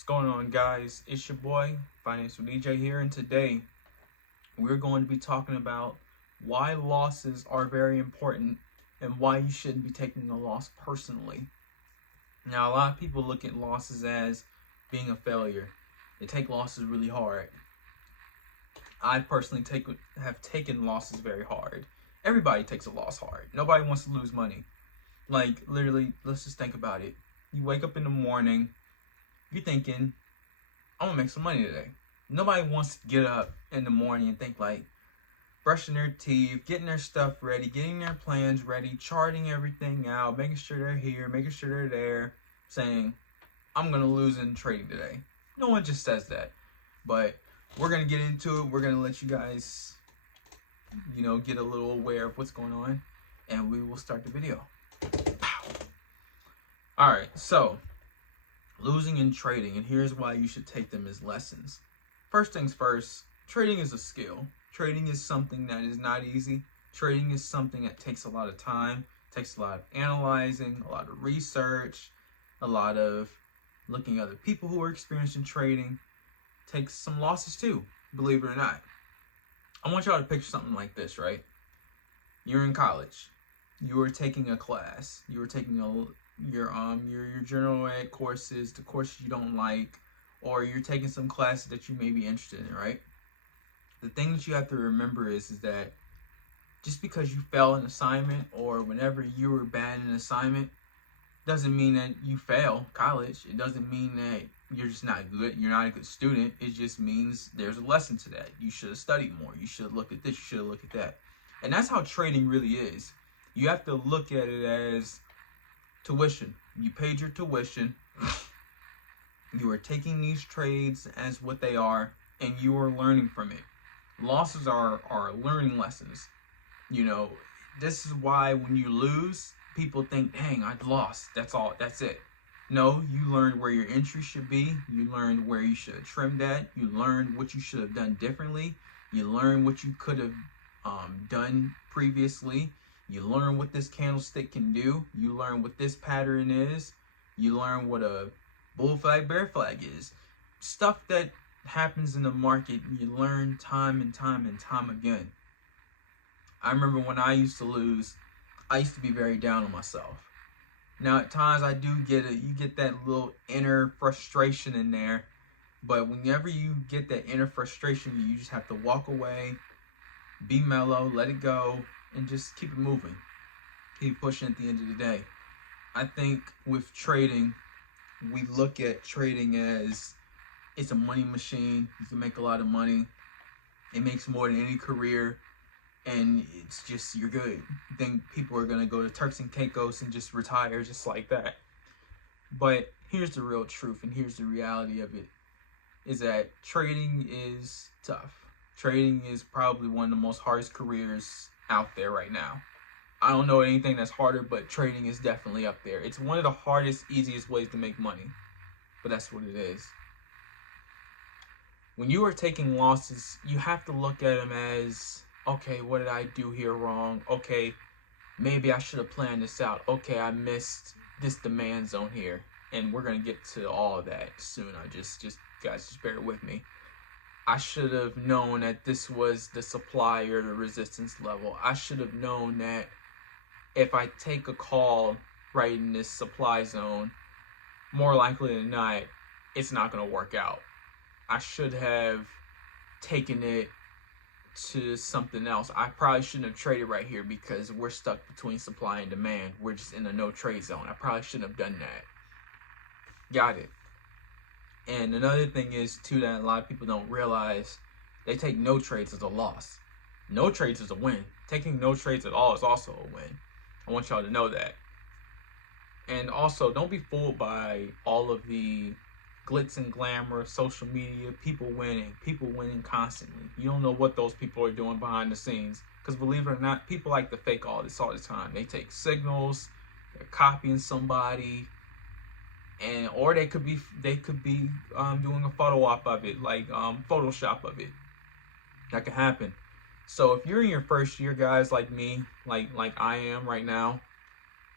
What's going on, guys? It's your boy, Financial DJ here, and today we're going to be talking about why losses are very important and why you shouldn't be taking a loss personally. Now, a lot of people look at losses as being a failure. They take losses really hard. I personally have taken losses very hard. Everybody takes a loss hard. Nobody wants to lose money. Like, literally, let's just think about it. You wake up in the morning, you're thinking, I'm gonna make some money today. Nobody wants to get up in the morning and think like brushing their teeth, getting their stuff ready, getting their plans ready, charting everything out, making sure they're here, making sure they're there, saying, I'm gonna lose in trading today. No one just says that. But we're gonna get into it. We're gonna let you guys, get a little aware of what's going on, and we will start the video. Pow. Alright, so losing in trading, and here's why you should take them as lessons. First things first, trading is a skill. Trading is something that is not easy. Trading is something that takes a lot of time, takes a lot of analyzing, a lot of research, a lot of looking at other people who are experienced in trading. Takes some losses too, believe it or not. I want y'all to picture something like this, right? You're in college. You are taking a class. You are taking your general ed courses, the courses you don't like, or you're taking some classes that you may be interested in, right? The thing that you have to remember is that just because you fail an assignment or whenever you were bad in an assignment doesn't mean that you fail college. It doesn't mean that you're just not good, you're not a good student. It just means there's a lesson to that. You should have studied more. You should have looked at this, you should have looked at that. And that's how trading really is. You have to look at it as tuition. You paid your tuition. You are taking these trades as what they are, and you are learning from it. Losses are learning lessons. This is why when you lose, people think, dang, I lost. That's all. That's it. No, you learned where your entry should be. You learned where you should have trimmed at. You learned what you should have done differently. You learned what you could have done previously. You learn what this candlestick can do. You learn what this pattern is. You learn what a bull flag, bear flag is. Stuff that happens in the market, you learn time and time and time again. I remember when I used to lose, I used to be very down on myself. Now at times I do you get that little inner frustration in there. But whenever you get that inner frustration, you just have to walk away, be mellow, let it go, and just keep it moving. Keep pushing at the end of the day. I think with trading, we look at trading as it's a money machine. You can make a lot of money. It makes more than any career. And it's just, you're good. You think people are going to go to Turks and Caicos and just retire just like that. But here's the real truth, and here's the reality of it, is that trading is tough. Trading is probably one of the most hardest careers out there right now. I don't know anything that's harder, but trading is definitely up there. It's one of the hardest, easiest ways to make money, but that's what it is. When you are taking losses, you have to look at them as, okay, what did I do here wrong? Okay, maybe I should have planned this out. Okay, I missed this demand zone here, and we're gonna get to all of that soon. Guys, just bear with me. I should have known that this was the supply or the resistance level. I should have known that if I take a call right in this supply zone, more likely than not, it's not going to work out. I should have taken it to something else. I probably shouldn't have traded right here because we're stuck between supply and demand. We're just in a no trade zone. I probably shouldn't have done that. Got it. And another thing is, too, that a lot of people don't realize, they take no trades as a loss. No trades is a win. Taking no trades at all is also a win. I want y'all to know that. And also, don't be fooled by all of the glitz and glamour, social media, people winning constantly. You don't know what those people are doing behind the scenes. Because believe it or not, people like to fake all this all the time. They take signals, they're copying somebody, or they could be doing a photo op of it, like Photoshop of it. That could happen. So if you're in your first year, guys, like me, like I am right now,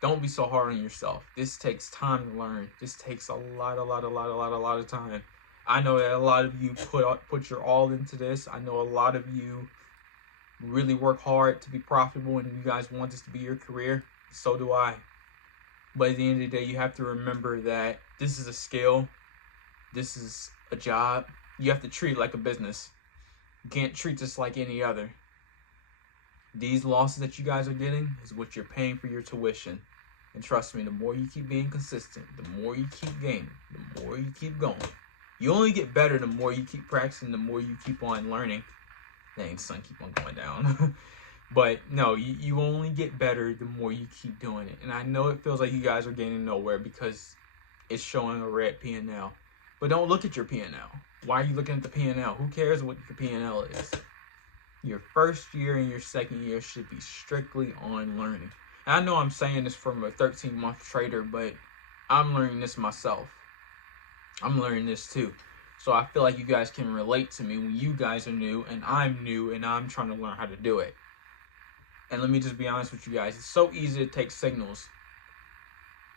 Don't be so hard on yourself. This takes time to learn. This takes a lot of time. I know that a lot of you put your all into this. I know a lot of you really work hard to be profitable, and you guys want this to be your career. So do I. But at the end of the day, you have to remember that this is a skill. This is a job. You have to treat it like a business. You can't treat this like any other. These losses that you guys are getting is what you're paying for your tuition. And trust me, the more you keep being consistent, the more you keep gaining, the more you keep going. You only get better the more you keep practicing, the more you keep on learning. Dang, sun keep on going down. But no, you only get better the more you keep doing it. And I know it feels like you guys are getting nowhere because it's showing a red P&L. But don't look at your P&L. Why are you looking at the P&L? Who cares what your P&L is? Your first year and your second year should be strictly on learning. And I know I'm saying this from a 13-month trader, but I'm learning this myself. I'm learning this too. So I feel like you guys can relate to me when you guys are new and I'm new and I'm trying to learn how to do it. And let me just be honest with you guys. It's so easy to take signals.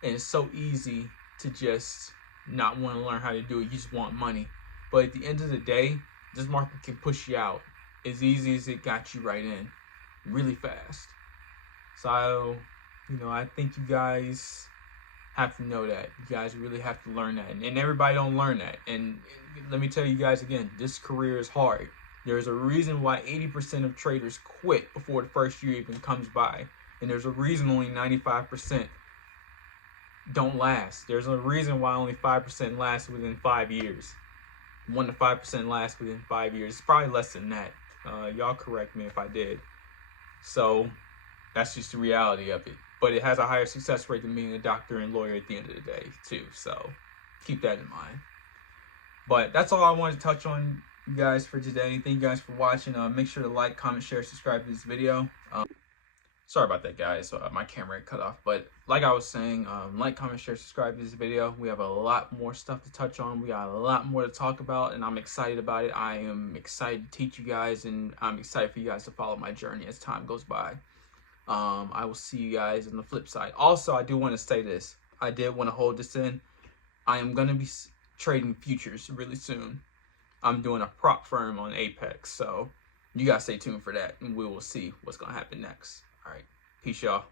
And it's so easy to just not want to learn how to do it. You just want money. But at the end of the day, this market can push you out as easy as it got you right in. Really fast. So, I think you guys have to know that. You guys really have to learn that. And everybody don't learn that. And let me tell you guys again, this career is hard. There's a reason why 80% of traders quit before the first year even comes by. And there's a reason only 95% don't last. There's a reason why only 5% last within 5 years. 1 to 5% last within 5 years. It's probably less than that. Y'all correct me if I did. So that's just the reality of it. But it has a higher success rate than being a doctor and lawyer at the end of the day too. So keep that in mind. But that's all I wanted to touch on, you guys, for today. Thank you guys for watching. Make sure to like, comment, share, subscribe to this video. Sorry about that, guys. My camera cut off. But like I was saying, like, comment, share, subscribe to this video. We have a lot more stuff to touch on. We got a lot more to talk about, and I'm excited about it. I am excited to teach you guys, and I'm excited for you guys to follow my journey as time goes by. I will see you guys on the flip side. Also, I do want to say this. I did want to hold this in. I am going to be trading futures really soon. I'm doing a prop firm on Apex, so you guys stay tuned for that, and we will see what's going to happen next. All right. Peace, y'all.